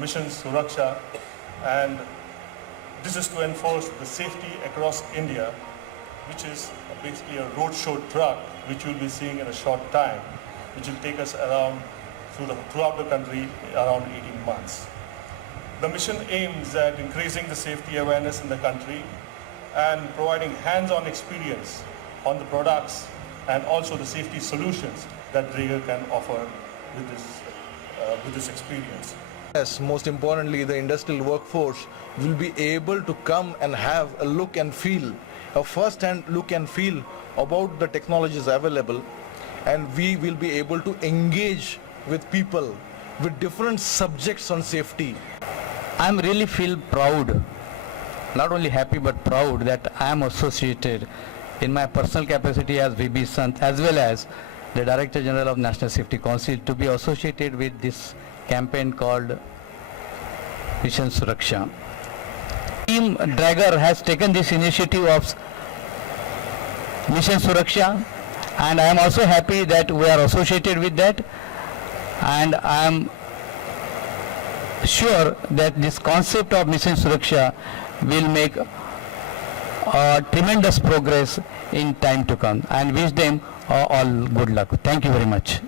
Mission Suraksha, and this is to enforce the safety across India, which is basically a roadshow truck which you'll be seeing in a short time, which will take us around throughout the country around 18 months. The mission aims at increasing the safety awareness in the country and providing hands-on experience on the products and also the safety solutions that Dräger can offer with this experience. Yes, most importantly, the industrial workforce will be able to come and have a look and feel, a first-hand look and feel about the technologies available, and we will be able to engage with people with different subjects on safety. I'm really feel proud, not only happy but proud that I am associated in my personal capacity as VB Sant as well as the Director General of National Safety Council to be associated with this campaign called Mission Suraksha. Team Dräger has taken this initiative of Mission Suraksha, and I am also happy that we are associated with that, and I am sure that this concept of Mission Suraksha will make tremendous progress in time to come, and wish them all good luck. Thank you very much.